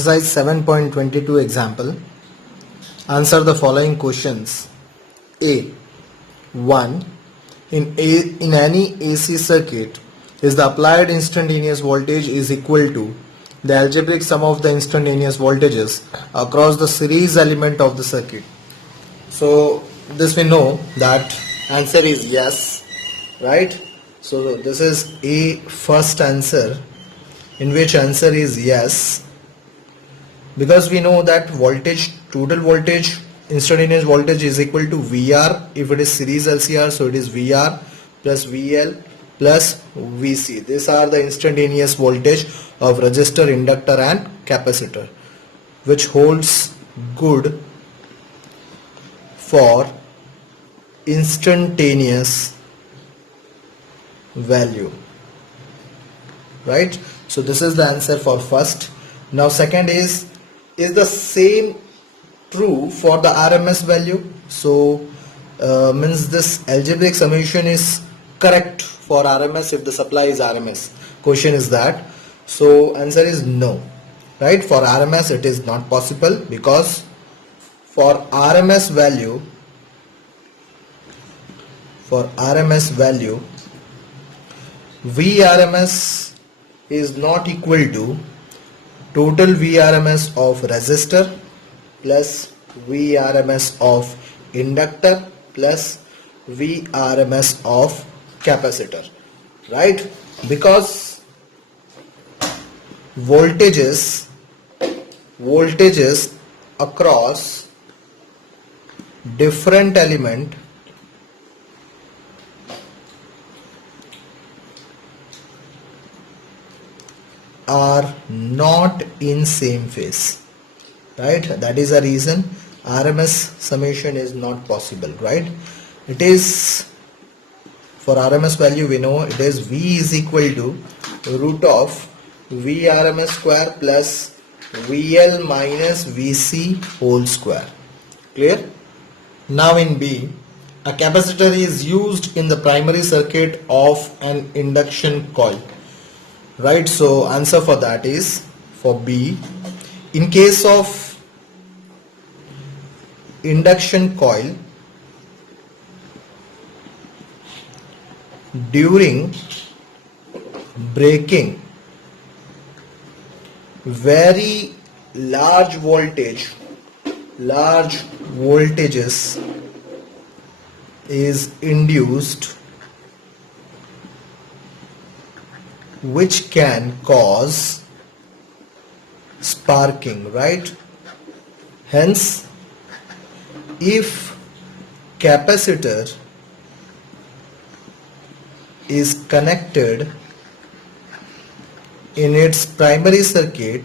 Exercise 7.22 example. Answer the following questions. A. 1. In any AC circuit, is the applied instantaneous voltage is equal to the algebraic sum of the instantaneous voltages across the series element of the circuit. So this we know that answer is yes, right? So this is a first answer, in which answer is yes, because we know that total voltage, instantaneous voltage is equal to VR. If it is series LCR, so it is VR plus VL plus VC. These are the instantaneous voltage of resistor, inductor and capacitor, which holds good for instantaneous value, right? So this is the answer for first. Now second is the same true for the RMS value? So means this algebraic summation is correct for RMS if the supply is RMS. Question is that. So answer is no, right? For RMS it is not possible, because for RMS value Vrms is not equal to total Vrms of resistor plus Vrms of inductor plus Vrms of capacitor, right? Because voltages across different element are not in same phase, right? That is the reason RMS summation is not possible, right? It is, for RMS value we know it is V is equal to root of Vrms square plus VL minus VC whole square. Clear? Now in B, a capacitor is used in the primary circuit of an induction coil, right? So answer for that is for B. In case of induction coil, during breaking, very large voltages is induced, which can cause sparking, right? Hence, if capacitor is connected in its primary circuit,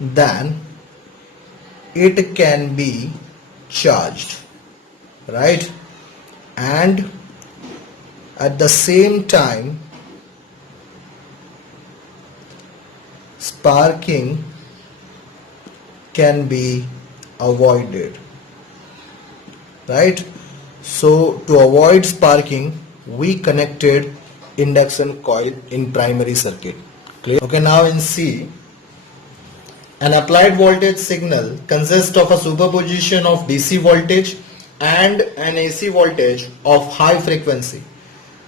then it can be charged, right? And at the same time sparking can be avoided, right? So to avoid sparking, we connected induction coil in primary circuit. Clear? Okay, now in C, an applied voltage signal consists of a superposition of DC voltage and an AC voltage of high frequency.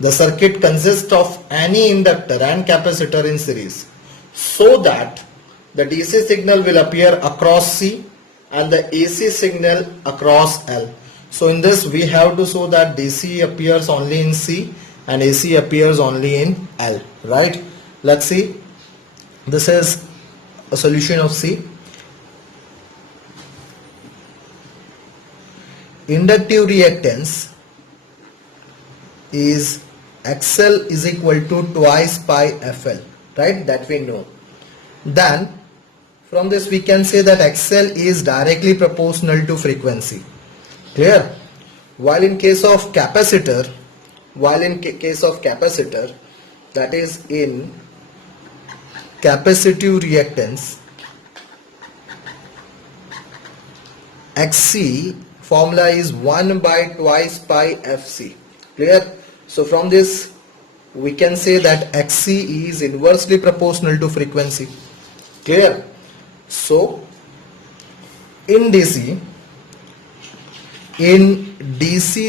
The circuit consists of any inductor and capacitor in series, so that the DC signal will appear across C and the AC signal across L. So in this we have to show that DC appears only in C and AC appears only in L, right? Let's see. This is a solution of C. Inductive reactance is XL is equal to twice pi FL, right? That we know. Then from this we can say that XL is directly proportional to frequency. Clear? While in case of capacitor, that is in capacitive reactance, XC formula is 1 by twice pi FC. Clear? So from this we can say that Xc is inversely proportional to frequency. Clear? So in DC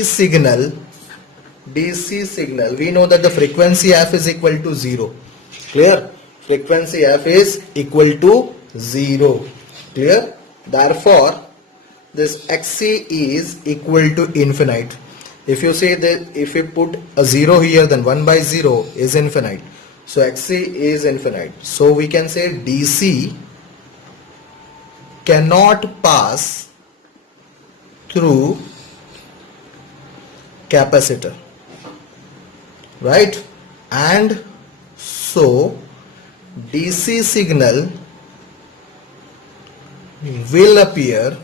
signal, we know that the frequency f is equal to 0. Clear? Frequency f is equal to 0. Clear? Therefore this Xc is equal to infinite. If you say that if you put a 0 here, then 1 by 0 is infinite. So Xc is infinite. So we can say DC cannot pass through capacitor, right? And so DC signal will appear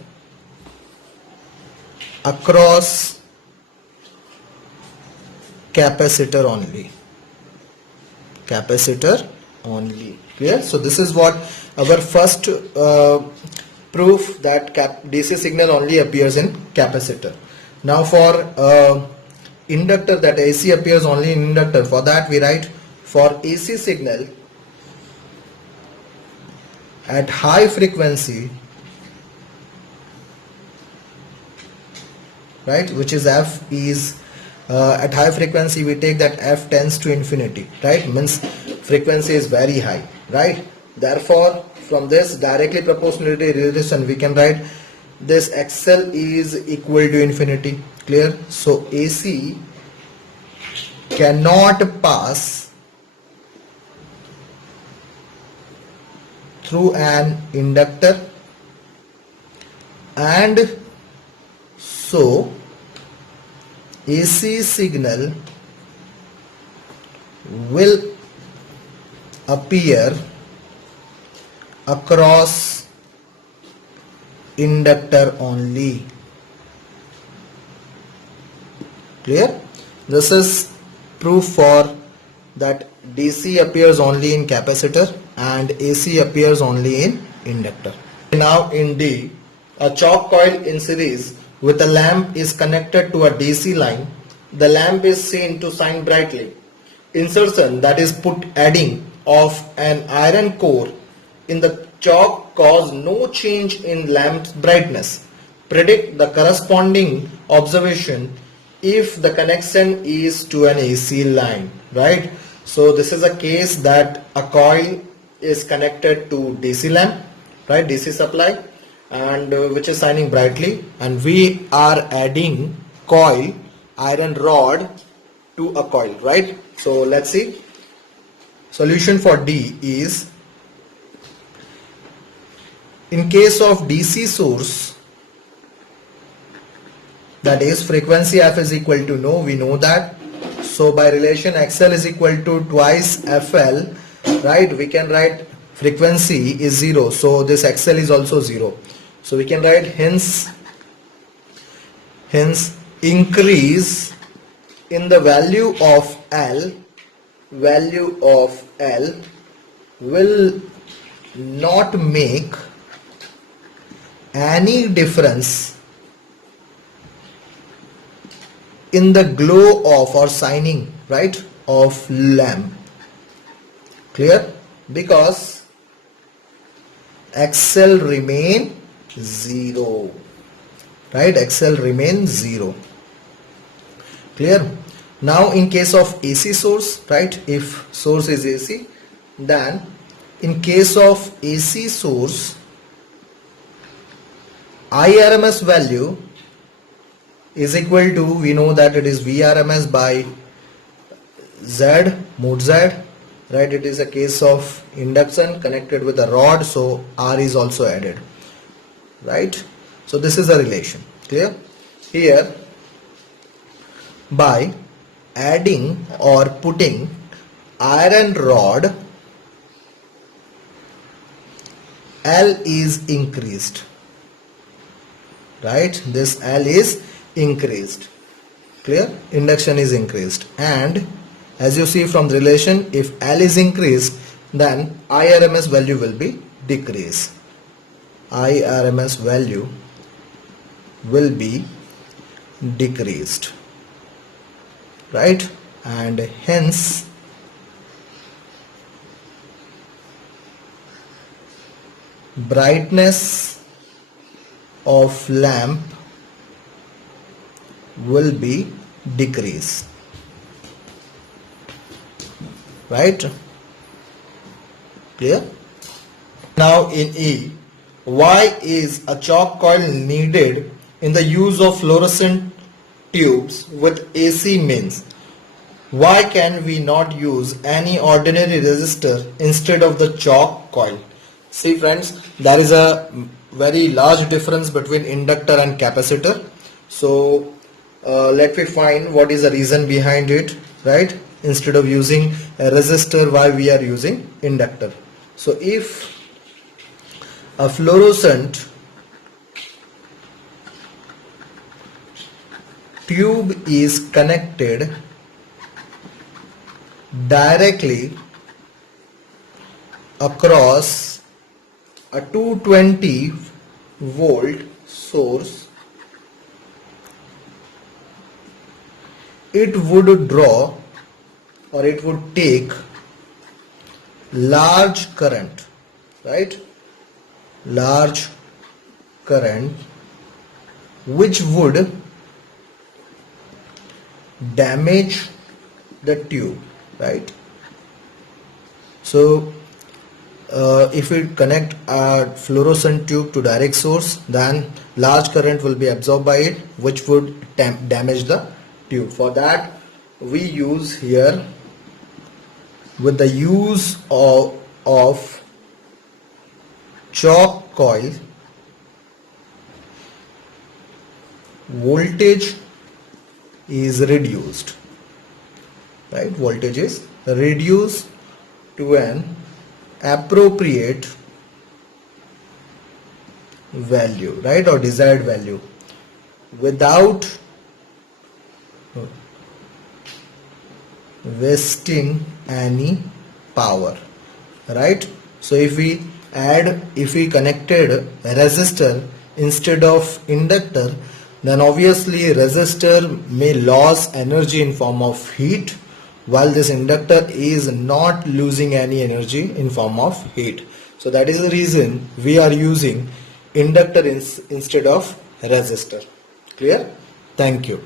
across capacitor only. Clear? So this is what our first proof that DC signal only appears in capacitor. Now for inductor, that AC appears only in inductor, for that we write for AC signal at high frequency, right, which is f is at high frequency, we take that f tends to infinity, right, means frequency is very high, right? Therefore from this directly proportionality relation we can write this XL is equal to infinity. Clear? So AC cannot pass through an inductor, and so AC signal will appear across inductor only. Clear? This is proof for that DC appears only in capacitor and AC appears only in inductor. Now in D, a chalk coil in series with a lamp is connected to a DC line. The lamp is seen to shine brightly. Insertion, that is put adding of an iron core in the chalk cause no change in lamp's brightness. Predict the corresponding observation if the connection is to an AC line, right? So this is a case that a coil is connected to DC lamp, right, DC supply, and which is shining brightly, and we are adding coil iron rod to a coil, right? So let's see. Solution for D is, in case of DC source, that is frequency f is equal to no, we know that. So by relation XL is equal to twice FL, right, we can write frequency is 0, so this XL is also 0. So we can write hence increase in the value of L will not make any difference in the glow of or shining, right, of lamp. Clear? Because XL remain 0, right? XL remains 0. Clear? Now in case of AC source, right, if source is AC, then in case of AC source, IRMS value is equal to, we know that it is VRMS by Z, mod Z, right? It is a case of induction connected with a rod, so R is also added, right? So this is a relation. Clear? Here, by adding or putting iron rod, L is increased, right? This L is increased. Clear? Induction is increased, and as you see from the relation, if L is increased, then IRMS value will be decreased. IRMS value will be decreased, right? and hence brightness of lamp will be decreased. Right? Clear? Now in E, why is a chalk coil needed in the use of fluorescent tubes with AC mains? Why can we not use any ordinary resistor instead of the chalk coil? See friends, there is a very large difference between inductor and capacitor. So let me find what is the reason behind it, right? Instead of using a resistor, why we are using inductor. So if a fluorescent tube is connected directly across a 220 volt source, it would draw or it would take large current, right? Large current which would damage the tube, right? So if we connect a fluorescent tube to direct source, then large current will be absorbed by it, which would damage the tube. For that we use here, with the use of chalk coil, voltage is reduced, right? Voltage is reduced to an appropriate value, right, or desired value, without wasting any power, right? So if we connected a resistor instead of inductor, then obviously resistor may lose energy in form of heat, while this inductor is not losing any energy in form of heat. So that is the reason we are using inductor instead of resistor. Clear? Thank you.